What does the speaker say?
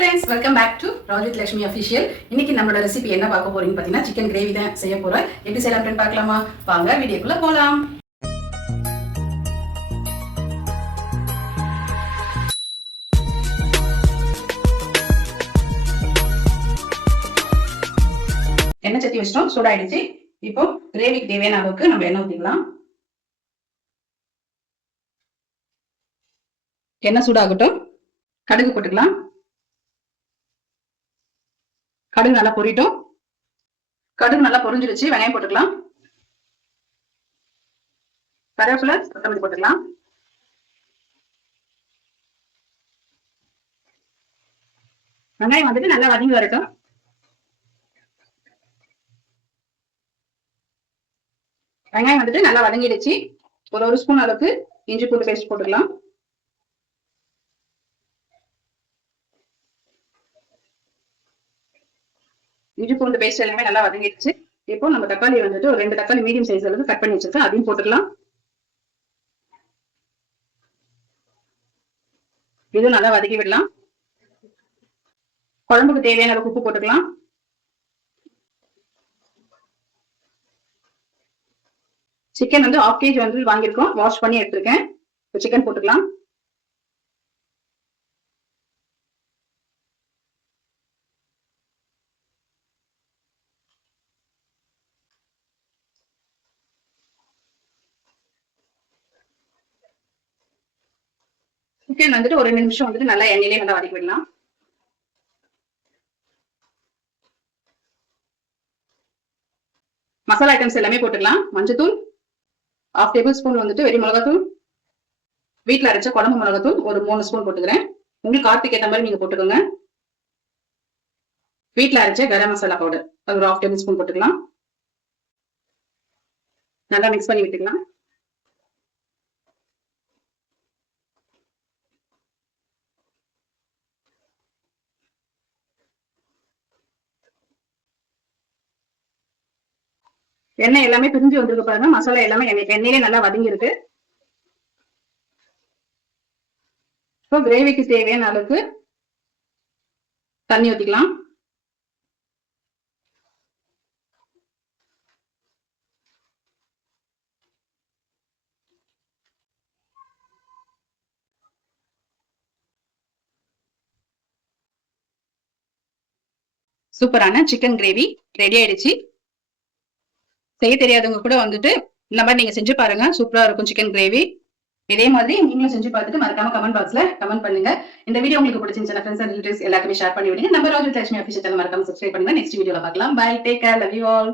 friends, welcome back to Rajit Lakshmi Official. இன்னைக்கு நம்மளோட recipe என்ன பார்க்க போறீங்க பாத்தீங்கன்னா சிக்கன் கிரேவி தான் செய்ய போறோம். எப்படி செய்யலாம்னு பார்க்கலாமா? வாங்க வீடியோக்குள்ள போலாம். எண்ணெய் சட்டி வச்சிட்டோம், சூடாயிடுச்சு. இப்போ கிரேவிக்கு தேவையான அளவுக்கு நம்ம எண்ணெய் ஊத்திக்கலாம். எண்ணெய் சூடாகட்டும். கடுகு போட்டுக்கலாம். கடுகு நல்லா பொரிட்டோம். கடுகு நல்லா பொரிஞ்சிருச்சு. வெங்காயம் போட்டுக்கலாம். கருவேப்பிலை, கொத்தமல்லி போட்டுக்கலாம். வெங்காயம் வந்துட்டு நல்லா வதங்கி வரட்டும். வெங்காயம் வந்துட்டு நல்லா வதங்கிடுச்சு. ஒரு ஸ்பூன் அளவுக்கு இஞ்சி பூண்டு பேஸ்ட் போட்டுக்கலாம். இஞ்சி பூண்டு பேஸ்ட் எல்லாமே நல்லா வதங்கிடுச்சு. இப்போ நம்ம தக்காளி வந்துட்டு ஒரு 2 தக்காளி மீடியம் சைஸ் அளவுக்கு கட் பண்ணி வச்சிருக்கேன், அதையும் போட்டுக்கலாம். இது நல்லா வதக்கி விடலாம். குழம்புக்கு தேவையான அளவுக்கு உப்பு போட்டுக்கலாம். சிக்கன் வந்து 1/2 kg வந்து வாங்கியிருக்கோம், வாஷ் பண்ணி எடுத்திருக்கேன். சிக்கன் போட்டுக்கலாம். சிக்கன் வந்துட்டு ஒரு 2 நிமிஷம் வந்துட்டு நல்லா எண்ணெயிலே நல்லா வதக்கி விடலாம். மசாலா ஐட்டம்ஸ் எல்லாமே போட்டுக்கலாம். மஞ்சத்தூள் 1/2 டேபிள்ஸ்பூன் வந்துட்டு வெடி மிளகாத்தூள், வீட்டுல அரைச்ச குழம்பு மிளகாத்தூள் ஒரு 3 ஸ்பூன் போட்டுக்கிறேன். உங்களுக்கு காரத்துக்கு ஏற்ற மாதிரி நீங்க போட்டுக்கோங்க. வீட்டுல அரைச்ச கரம் மசாலா பவுடர் அது ஒரு 1/2 டேபிள்ஸ்பூன் போட்டுக்கலாம். நல்லா மிக்ஸ் பண்ணி விட்டுக்கலாம். எண்ணெய் எல்லாமே பிரிஞ்சு வந்திருக்கு பாருங்க. மசாலா எல்லாமே எண்ணெயிலே நல்லா வதங்கி இருக்கு. இப்போ கிரேவிக்கு தேவையான அளவுக்கு தண்ணி ஊத்திக்கலாம். சூப்பரான சிக்கன் கிரேவி ரெடி ஆயிடுச்சு. செய்ய தெரியாதவங்க கூட வந்துட்டு இந்த மாதிரி நீங்க செஞ்சு பாருங்க, சூப்பரா இருக்கும் சிக்கன் கிரேவி. இதே மாதிரி நீங்களும் செஞ்சு பார்த்துட்டு மறக்காம கமெண்ட் பாக்ஸ்ல கமெண்ட் பண்ணுங்க. இந்த வீடியோ உங்களுக்கு பிடிச்சிருந்துச்சுன்னா ஃப்ரெண்ட்ஸ் அண்ட் ரிலேட்டிவ்ஸ் எல்லாருக்குமே ஷேர் பண்ணி விடுங்க. நம்ம ராஜித் லட்சுமி ஆஃபீஷியல் சேனல் மறக்காம சப்ஸ்கிரைப் பண்ணுங்க. நெக்ஸ்ட் வீடியோல பார்க்கலாம். Bye, take care, love you all.